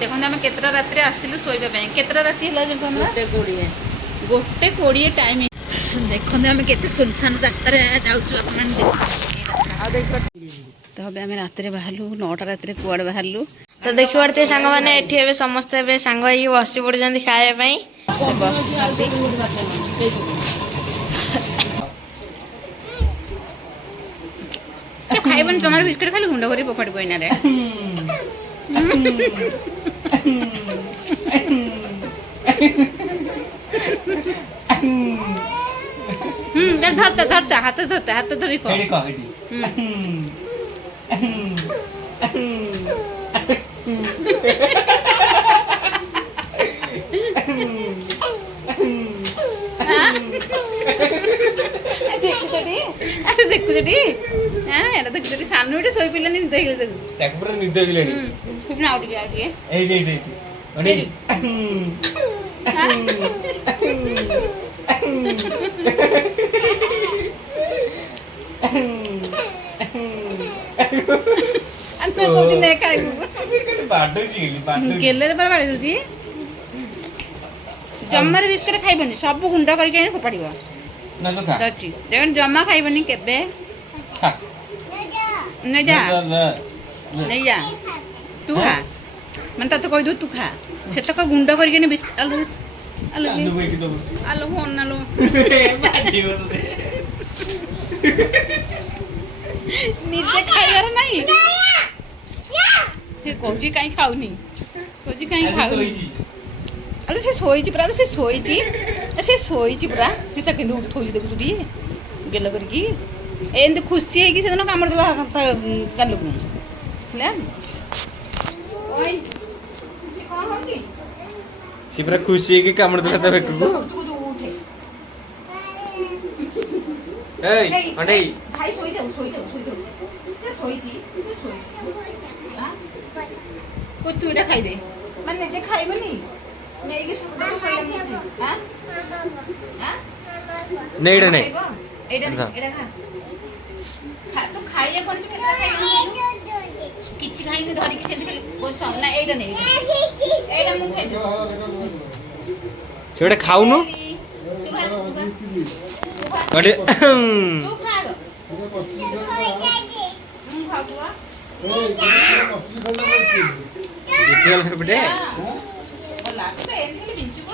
देखो आम केतरा राति आसिलु शोइबा केतरा राति है गोटे 20 टाइम देखो आम केते सुनसान रास्ता जाऊँ तो हम आम राति बाहरलु 9टा राति कुआड़े बाहरलु तो देखी पड़ते सांग मैंने एठी समस्ते सांग होगी बसी पड़ी खाया खाइबन जमार बिस्कुट खाली गुंड कर पकड़ पईना रे धरता धरता हाथ धरी को देखुछटी एटा देखुछटी सानोटी सोई पिलानी निद हेले ताको पूरा निद हेलेनी खूब ना आउटी एई अरे अन्ना कोठी ने खाइबु बाडो केले पर बाडी दुजी जम्मार बिस्कुट खाइबनी सब गुंड करके फोपाड़िबो ना तो खा दची देखन जम्मा खाइबनी केबे खा नहीं जा नहीं जा तू खा मन तो कह दू तू खा से तो गुंड करके बिस्कुट आलू आलू आलू फोन आलू निजे खाइबार नहीं से कौची कहीं खाऊनी कौची कहीं खाऊनी अरे से सोईची पूरा से सोईची पूरा से तो किंतु उठौची देखु तुडी गेल करकी एंद खुशी है कि सेदिन कामड़ देला कालु को ले ओय से कोन होती सी पूरा खुशी है कि कामड़ देला तबे को एई अडे भाई सोई जाऊ से सोईची हां को तू एटा खाई दे माने जे खाइबनी मैगी सब खाइला हां हां नहीं एटा नहीं एटा खा खा तो खाइले कोन केता खाइला किछि खाइने धरि कि सेति को सामना एटा नहीं एटा मु खाइ दे छोड़े खाउनु अरे तू खा दो खाउवा जितल बेटे बोला तो एंथि बिंचु को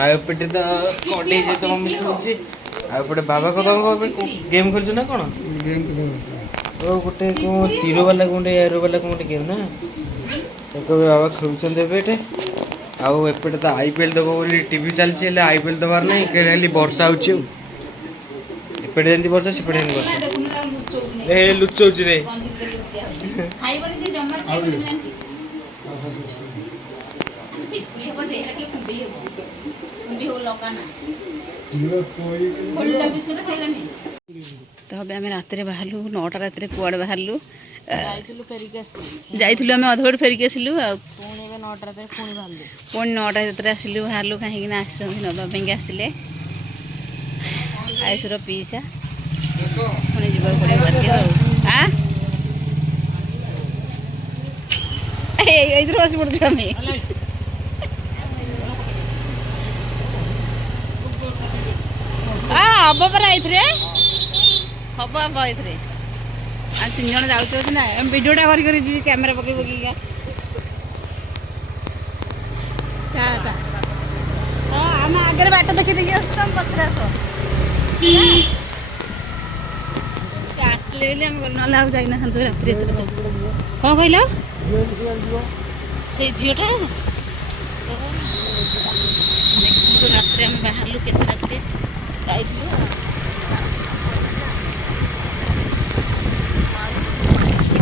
आ पेटे तो कोटे से तो मम्मी खेलुची आ पटे बाबा को तो गेम खेलछु ना कोन गेम ओ गोटे को तीरो वाला गुंडे एरो वाला गुंडे गेम ना तो कबे बाबा खेलछन दे बेटे आउ एपटे तो आईपीएल दबो बोली टीवी चलछि ले आईपीएल दबार नहीं केली वर्षा होछि एपटे जंती वर्षा सेपटे जंती वर्षा ए लुचौछि रे खाइबनी से जम्मर खाइबनी जानती पिटपुरी हो से एटा के कुंडी हो लकाना खोलला बिस्कुट खाइलानी तो हम राति बाहरलु 9टा राति कुआड़े बाहरलु जाइलु आम अधबड़ फेरिकी आसिलु पुणी 9टा राति पुणी 9टा राति आसिलु बाहरलु कहीं नवा आसिले आयुषर पीसा पुणी जा पड़े बाध्य हाँ इधर बस पड़े आम हम परा ये हम हम ये 3 जन जाऊँ ना भिडियोटा कर कैमेरा पकड़ पकड़ हाँ आम आगे बाट देखी देखी आम पचर आसले आम ना जाइना राति कौन कहल से झीटा रात आम बाहर के रात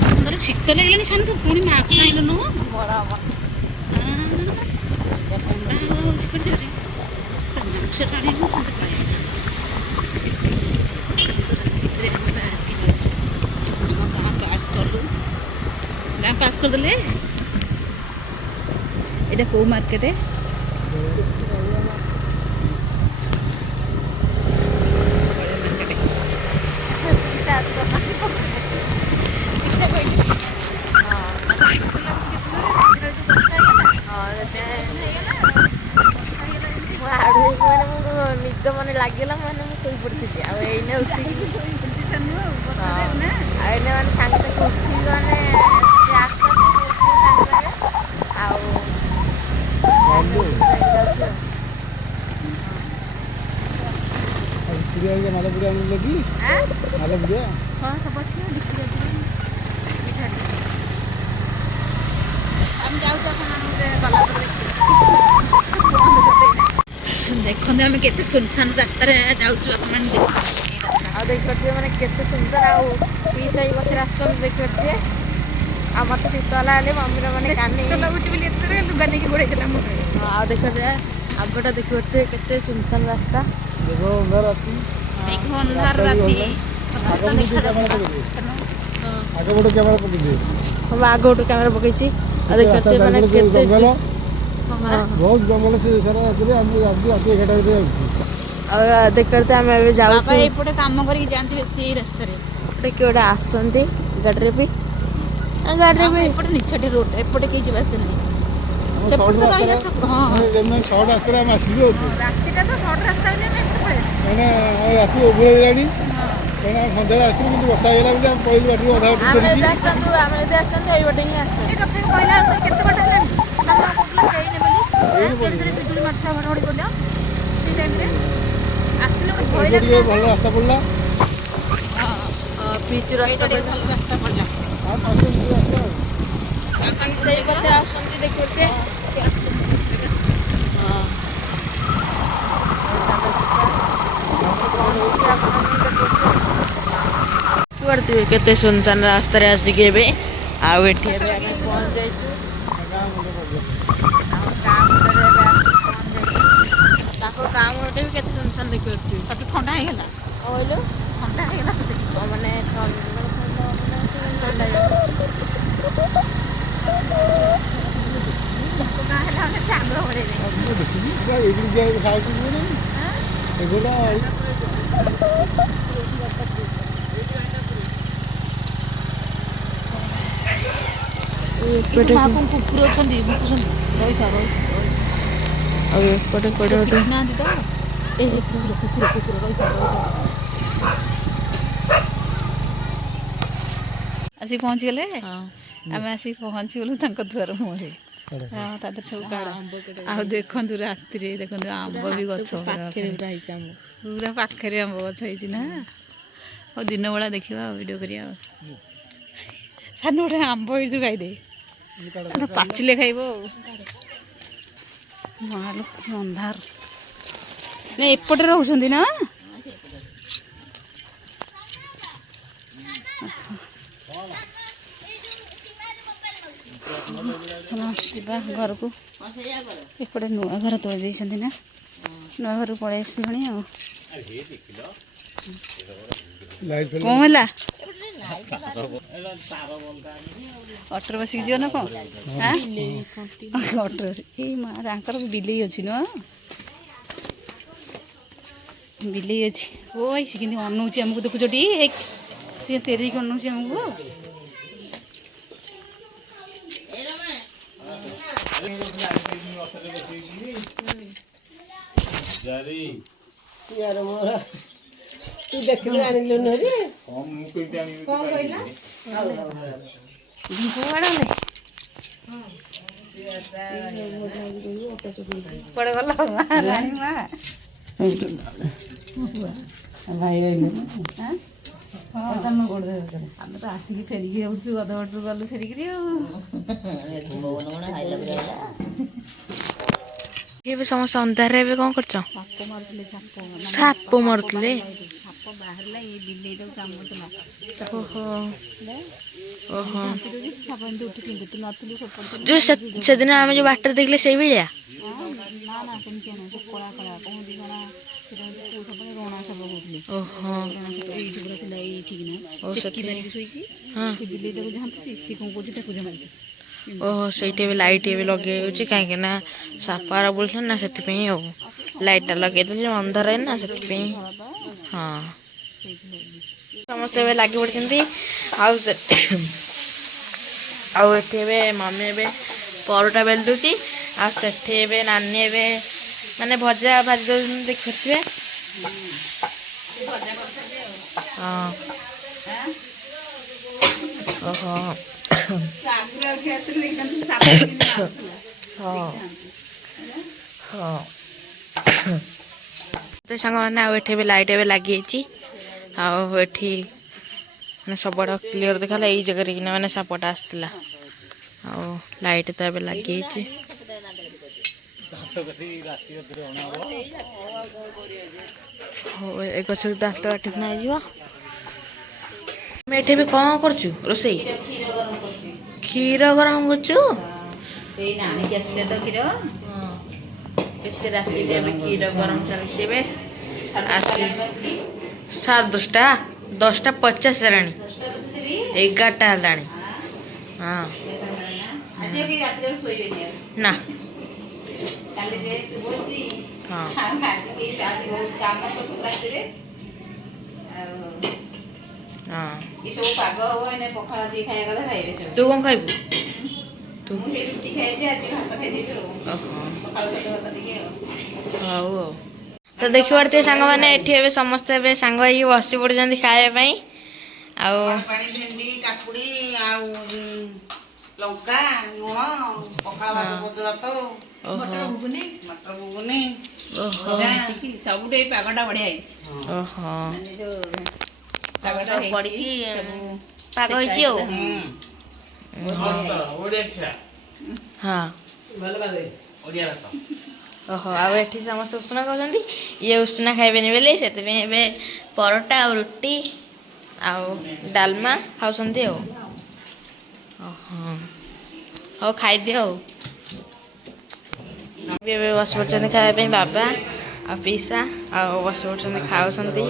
सुंदर शीत लगे सान तो पुणी मास्क आइल नु गाँ पास करदे ये कौ मार्केट ପଡ଼ିଥିଲି ଆଉ ଏଇନେ ଉଠିକି ଆଉ ଏଇନେ ମାନେ ସାଙ୍ଗେ ସାଙ୍ଗେ ଉଠିକି ମାନେ ସେ ଆସନ୍ତି ଉଠିକି ସାଙ୍ଗେ ସାଙ୍ଗେ ଆଉ ଯାଉଛି ଆଉ ମାଲପୁରିଆ ଆଣିଲେ କି ମାଲପୁରିଆ ହଁ ସବୁ ଅଛି ବିକ୍ରି ଅଛି ଆମେ ଯାଉଛୁ ଆପଣ ଗଲା ପରେ ଦେଖନ୍ତୁ ଆମେ କେତେ ସୁନସାନ ରାସ୍ତାରେ ଯାଉଛୁ ଆପଣମାନେ ଦେଖନ୍ତୁ ଆଉ ଦେଖିପାରୁଥିବେ ମାନେ କେତେ ସୁନ୍ଦର ଆଉ ପିସ୍ ଏଇ ପଛରେ ଆସୁଛନ୍ତି ଦେଖିପାରୁଥିବେ ଆଉ ମୋତେ ଶୀତ ହେଲା ହେଲେ ମମିର ମାନେ କାନି ଶୀତ ଲାଗୁଛି ବୋଲି ଏତେ ଲୁଗା ନେଇକି ଗୋଡ଼େଇ ଦେଲା ମୁଣ୍ଡରେ ଆଉ ଦେଖିପାରୁଥିବେ ଆଗଟା ଦେଖିପାରୁଥିବେ କେତେ ସୁନସାନ ରାସ୍ତା ମେଘ ଅନ୍ଧାର ରାତି ଆଗ ପଟେ କ୍ୟାମେରା ପକେଇଦିଏ ମୁଁ ଆଗ ଗୋଟେ କ୍ୟାମେରା ପକେଇଛି ଆଉ ଦେଖିପାରୁଥିବେ ମାନେ କେତେ ଜଙ୍ଗଲ ବହୁତ ଜଙ୍ଗଲ ସେ ସାରା ରାତିରେ ଆମେ ରାତି 11ଟା ଯାଉଛି ଆଉ ଦେଖିପାରୁଥିବେ ଆମେ ଏବେ ବାବା ଯାଉଛୁ ଏପଟେ କାମ କରିକି ଯାଆନ୍ତି ବେଶୀ ଏଇ ରାସ୍ତାରେ ଏପଟେ କିଏ ଗୋଟେ ଆସନ୍ତି ଗାଡ଼ିରେ ବି ଗାଡ଼ିରେ ବି ଏପଟେ ନିଛାଟି ରୋଡ ଏପଟେ କେହି ଯିବା ଆସିବା ନାହିଁ ସେପଟେ ତ ରହିଲା ସବୁ ହଁ ସର୍ଟ ରାସ୍ତାରେ ଆମେ ଆସିଲୁ ରାତିଟା ତ ସର୍ଟ ରାସ୍ତା ବୋଲି ଆମେ ଏପଟେ ପଳେଇ ଆସିଲୁ କାହିଁକିନା ରାତି ଓଭର ହେଇଗଲାଣି କାହିଁକିନା ସନ୍ଧ୍ୟାବେଳେ ଆସିଲୁ କିନ୍ତୁ ବର୍ଷା ହେଇଗଲା ବୋଲି ଆମେ ପଳେଇଲୁ ବାଟରୁ ଅଧା ବାଟରୁ ଆମେ ଫେରିକି ଯଦି ଆସନ୍ତୁ ଏଇପଟେ ହିଁ ଆସନ୍ତୁ ଏଇ ତଥାପି କହିଲା ବେଳକୁ କେତେ ବାଟ ହେଲାଣି ମାମା କହୁଥିଲା ସେଇନେ ବୋଲି କେତେ ବିଜୁଳି ମାରୁଥିଲା ଘଡ଼ଘଡ଼ି ପଡ଼ିବ ସେଇ ଟାଇମରେ ଆସିଥିଲେ ଗୋଟେ ଭୟ ଏବେ ଟିକେ ଲାଗିଲା ଭଲ ରାସ୍ତା ପଡ଼ିଲା ପିଚ୍ ରାସ୍ତା ଏଇଟା ଟିକେ ଭଲ ରାସ୍ତା ପଡ଼ିଲା ଆଉ 5 ମିନିଟ୍ ରାସ୍ତା ଆଉ ସେଇ ପଛରେ ଆସୁଛନ୍ତି ଦେଖିପାରୁଥିବେ ଦେଖିପାରୁଥିବେ କେତେ ସୁନସାନ ରାସ୍ତାରେ ଆସିକି ଏବେ ଆଉ ଏଠି ଏବେ ଆମେ ପହଞ୍ଚି ଯାଇଛୁ ଗାଁ ମୁଣ୍ଡ ପଡ଼ିବ ଆମ ଗାଁ ମୁଣ୍ଡରେ ଏବେ ଆସିକି ପହଞ୍ଚି ଯାଇଛୁ ତାଙ୍କ ଗାଁ ମୁଣ୍ଡଟେ ବି କେତେ ସୁନସାନ ଦେଖିପାରୁଥିବେ ତତେ ଥଣ୍ଡା ହେଇଗଲା କ'ଣ କହିଲୁ ଥଣ୍ଡା ହେଇଗଲା ତତେ ମାନେ ଥଣ୍ଡା ଥଣ୍ଡା ଗାଁ ହେଲା ମାନେ ସେ ଆଗ ଭରେଇବେ ଏଇଠି ଯିବାକୁ ସାହାଯ୍ୟ ଯିବନି ଏଗୁଡ଼ା ଏପଟେ ମା କଣ କୁକୁର ଅଛନ୍ତି ଭୁକୁଛନ୍ତି ରହିଥା ଆଉ ଏପଟେ କୁଆଡ଼େ ଗୋଟେ ନାହାନ୍ତି ତ ଏ କୁକୁର ରହିଥା ଆସିକି ପହଞ୍ଚିଗଲେ ଆମେ ଆସିକି ପହଞ୍ଚିଗଲୁ ତାଙ୍କ ଦୁଆର ମୁହଁରେ ହଁ ତା ଦେହରେ ସବୁ କାଢ଼ ଆଉ ଦେଖନ୍ତୁ ରାତିରେ ଦେଖନ୍ତୁ ଆମ୍ବ ବି ଗଛ ପୁରା ପାଖରେ ଆମ୍ବ ଗଛ ହେଇଛି ନା ଆଉ ଦିନ ବେଳା ଦେଖିବା ଆଉ ଭିଡ଼ିଓ କରିବା ଆଉ ସାନୁ ଗୋଟେ ଆମ୍ବ ହେଇଛୁ ଖାଇଦେ ପାଚିଲେ ଖାଇବ ଆଉ ମାଲୋ ଅନ୍ଧାର ନା ଏପଟେ ରହୁଛନ୍ତି ନା ଯିବା ଘରକୁ ଏପଟେ ନୂଆ ଘର ତୋଳି ଦେଇଛନ୍ତି ନା ନୂଆ ଘରକୁ ପଳେଇ ଆସିଲୁଣି ଆଉ କ'ଣ ହେଲା ଅଟୋରେ ବସିକି ଯିବ ନା କ'ଣ ଅଟୋରେ ଏଇ ମା ତାଙ୍କର ବିଲେଇ ଅଛି ନୁହଁ ବିଲେଇ ଅଛି ଓ ସେ କେମିତି ଅନଉଛି ଆମକୁ ଦେଖୁଛ ଟି ସେ ତେରେଇକି ଅନଉଛି ଆମକୁ ତୁ ଦେଖିଲୁ ଆଣିଲୁ ନରି କୁଆଡ଼େ ଗଲା ରାଣୀ ମା ଭାଇ ରହିଲେ ଆମେ ତ ଆସିକି ଫେରିକି ଯାଉଛୁ ଅଧା ବାଟରୁ ଗଲୁ ଫେରିକିରି ଆଉ ଏବେ ସମସ୍ତେ ଅନ୍ଧାରରେ ଏବେ କ'ଣ କରୁଛ ସାପ ମାରୁଥିଲେ ସାପ ମାରୁଥିଲେ ସାପ ବାହାରିଲା ଏଇ ବିଲେଇଟାକୁ କାମୁଡୁଥିଲା ଓହୋ ଓହୋ ସାପ ଏମିତି ଉଠିକି ତୁ ନଥିଲୁ ଯୋଉ ସେଦିନ ଆମେ ଯୋଉ ବାଟରେ ଦେଖିଲେ ସେଇ ଭଳିଆ ନା ନା ସେମିତିଆ ନାହିଁ ସେ କଳା କଳା କହନ୍ତି କଣ ସେଟା କୋଉ ସାପ ରଣା ସାପ କହୁଥିଲେ ଓହୋ ରଣା ସାପ ଏଇଠି ପୁରା ଥିଲା ଏଇଠିକି ନା ଓ ଚେକି ସେଠି ମାରିକି ଶୋଇଛି ହଁ ସେ ବିଲେଇଟାକୁ ଝାମ୍ପୁଛି ସିଏ କ'ଣ କରୁଛି ତାକୁ ଝାମ୍ପୁଛି ଓହୋ ସେଇଠି ଏବେ ଲାଇଟ୍ ଏବେ ଲଗେଇ ହେଉଛି କାହିଁକି ନା ସାପାରା ବୁଲୁଛନ୍ତି ନା ସେଥିପାଇଁ ଆଉ ଲାଇଟ୍ଟା ଲଗେଇଦେଲେ ଅନ୍ଧାର ନା ସେଥିପାଇଁ ହଁ ସମସ୍ତେ ଏବେ ଲାଗି ପଡ଼ିଛନ୍ତି ଆଉ ଆଉ ଏଠି ଏବେ ମମି ଏବେ ପରଟା ବେଲି ଦେଉଛି ଆଉ ସେଠି ଏବେ ନାନୀ ଏବେ ମାନେ ଭଜା ଭାଜି ଦେଉଛନ୍ତି ଦେଖିପାରୁଥିବେ ହଁ ଓହୋ ହଁ ହଁ ତ ସାଙ୍ଗମାନେ ଆଉ ଏଠି ଏବେ ଲାଇଟ୍ ଏବେ ଲାଗିଯାଇଛି ଆଉ ଏଠି ମାନେ ସବୁଆଡ଼େ କ୍ଲିଅର ଦେଖାଗଲା ଏଇ ଜାଗାରେ କିନା ମାନେ ସାପଟା ଆସିଥିଲା ଆଉ ଲାଇଟ୍ ତ ଏବେ ଲାଗିଯାଇଛି ହଉ ଏ ଗଛକୁ ଦାନ୍ତ କାଟି ନେଇଯିବ ଆମେ ଏଠି ଏବେ କ'ଣ କରୁଛୁ ରୋଷେଇ କ୍ଷୀର ଗରମ କରୁଛୁ ଏଇ ଆଣିକି ଆସିଲେ ତ କ୍ଷୀର ଏତେ ରାତିରେ ଏବେ କ୍ଷୀର ଗରମ ଚାଲିଛି ଏବେ ଆସି 10:30 10:50 ହେଲାଣି 11ଟା ହେଲାଣି ହଁ ଆଜି ଏଠି ରାତିରେ ଶୋଇବେନି ଆଉ ନା କାଲି ଯେହେତୁ ଭୋଜି ହଁ ଆଜି ବହୁତ କାମ ସବୁ ରାତିରେ ଆଉ ହଁ ଏ ସବୁ ପାଗ ହବ ଏଇନେ ପଖାଳ ଯିଏ ଖାଇବା କଥା ଖାଇବେ ସବୁ ତୁ କ'ଣ ଖାଇବୁ ମୁଁ ସେଇ ରୁଟି ଖାଇଛି ଆଜି ଭାତ ଖାଇଦେବି ଆଉ ଓହୋ ପଖାଳ ସହିତ ଭାତ ଟିକେ ଆଉ ହଉ ଆଉ ତ ଦେଖିପାରୁଥିବେ ସାଙ୍ଗମାନେ ଏଠି ଏବେ ସମସ୍ତେ ଏବେ ସାଙ୍ଗ ହେଇକି ବସି ପଡ଼ୁଛନ୍ତି ଖାଇବା ପାଇଁ ଆଉ ପାଣି ଭେଣ୍ଡି କାକୁଡି ଆଉ ଲଙ୍କା ଲୁଣ ପଖାଳ ଭାତ ସଜ ଭାତ ଓହୋ ମଟର ଘୁଗୁନି ଓହୋ ସବୁଠୁ ଏଇ ପାଗଟା ବଢିଆ ହେଇଛି ଓହୋ ମାନେ ଯୋଉ ପାଗଟା ସବୁ ହେଇଛି ପଡ଼ିକି ସବୁ ପାଗ ହେଇଛି ଆଉ ହଁ ଭଲ ପାଗ ହେଇଛି ଓଡ଼ିଆ ଭାତ ଓହୋ ଆଉ ଏଠି ସମସ୍ତେ ଉଷୁନା ଖାଉଛନ୍ତି ଇଏ ଉଷୁନା ଖାଇବେନି ବୋଲି ସେଥିପାଇଁ ଏବେ ପରଟା ଆଉ ରୁଟି ଆଉ ଡାଲମା ଖାଉଛନ୍ତି ଆଉ ଓହୋ ହଉ ଖାଇଦିଅ ଆଉ ଏବେ ବସି ପଡ଼ୁଛନ୍ତି ଖାଇବା ପାଇଁ ବାବା ଆଉ ପିସା ଆଉ ବସି ପଡ଼ୁଛନ୍ତି ଖାଉଛନ୍ତି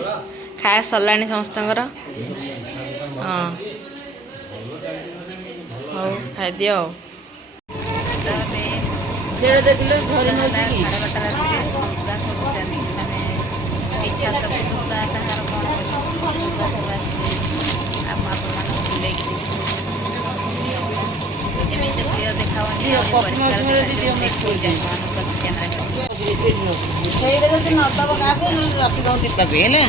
ଖାଇବା ସରିଲାଣି ସମସ୍ତଙ୍କର ହଁ ହଉ ଖାଇଦିଅ ଆଉ ସେଇଟା ଦେଖିଲେ ଘରେ ନେଉଛି କି ସାଢ଼େ 12ଟା ରାତିରେ ଲୁଗା ସବୁ ମାନେ ପିଠା ସବୁ ଲୁଗା କାହାର କ'ଣ ଲୁଗା ସବୁ ଆସିଛି ଆଉ ମୁଁ ଆପଣମାନଙ୍କୁ ବୁଲେଇକି ଏମିତି କ୍ଲିୟର ଦେଖାଉନି ପରିଷ୍କାର ସେଇଟା ଯଦି ନଦବ କାହାକୁ ରଖିଦବ ଦୀପାକୁ ହେଲେ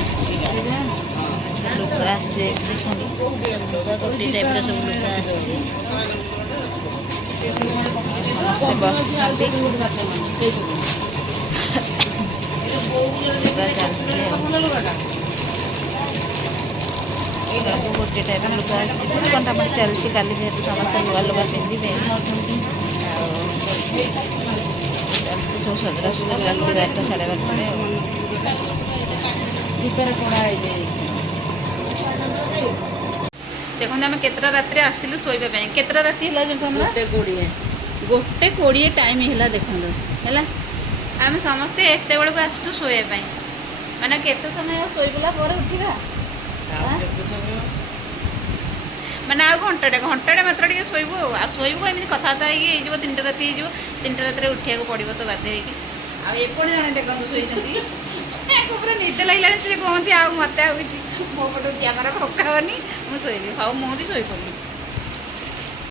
ଲୁଗା ଆସିଯାଇଛି ଦେଖନ୍ତୁ ଲୁଗା ଗୋଟି ଟାଇପ୍ର ସବୁ ଲୁଗା ଆସିଛି ସମସ୍ତେ ବସିଛନ୍ତି ଲୁଗା ଚାଲିଛି ସବୁ ଗୋଟେ ଟାଇପ୍ର ଲୁଗା ଆସିଛି କଣ୍ଟାମଣ୍ଟି ଚାଲିଛି କାଲି ଯେହେତୁ ସମସ୍ତେ ନୂଆ ଲୁଗା ପିନ୍ଧିବେ ଆଉ ଚାଲିଛି ସବୁ ସଜଡ଼ା ସଜଡ଼ା ଚାଲିଛି 12ଟା 12:30ରେ ଆଉ ଦୀପରେ ପୋଡ଼ା ହେଇଯାଇଛି ଦେଖନ୍ତୁ ଆମେ କେତେଟା ରାତିରେ ଆସିଲୁ ଶୋଇବା ପାଇଁ କେତେଟା ରାତି ହେଲା ଯୋଉଠୁ ଆମର 1:20 ଟାଇମ୍ ହେଲା ଦେଖନ୍ତୁ ହେଲା ଆମେ ସମସ୍ତେ ଏତେବେଳକୁ ଆସିଛୁ ଶୋଇବା ପାଇଁ ମାନେ କେତେ ସମୟ ଶୋଇଗଲା ପରେ ଉଠିବା ମାନେ ଆଉ ଘଣ୍ଟାଟେ ମାତ୍ର ଟିକେ ଶୋଇବୁ ଆଉ ଶୋଇବୁ ଏମିତି କଥାବାର୍ତ୍ତା ହେଇକି ହେଇଯିବ 3ଟା ରାତି ହେଇଯିବ 3ଟା ରାତିରେ ଉଠିବାକୁ ପଡ଼ିବ ତ ବାଧ୍ୟ ହେଇକି ଆଉ ଏପଟେ ଜଣେ ଦେଖନ୍ତୁ ଶୋଇଛନ୍ତି ତାକୁ ପୁରା ନିଦ ଲାଗିଲାଣି ସେ କୁହନ୍ତି ଆଉ ମୋତେ ଆଉ କିଛି ମୋ ପଟୁ କ୍ୟାମେରା ଠକାବନି ମୁଁ ଶୋଇବି ହଉ ମୁଁ ବି ଶୋଇପଡ଼ିବି